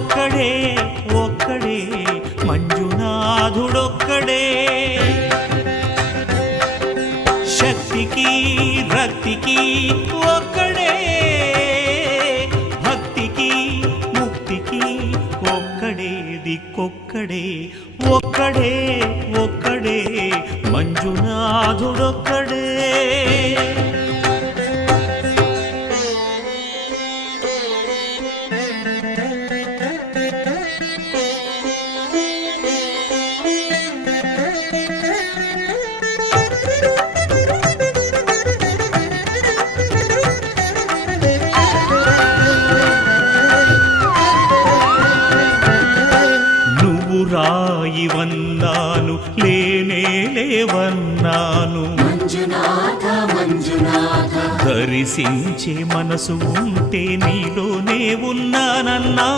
ఒక్కడే ఒక్కడే మంజునాథుడొక్కడే శక్తికి రక్తికి ఒక్కడే భక్తికి ముక్తికి ఒక్కడే దిక్కొక్కడే ఒక్కడే ఒక్కడే మంజునాథుడొక్కడే రాయివన్నాను లేనే లేవన్నాను మంజునాథ మంజునాథ దర్శించే మనసు ఉంటే నీలోనే ఉన్నానన్నాను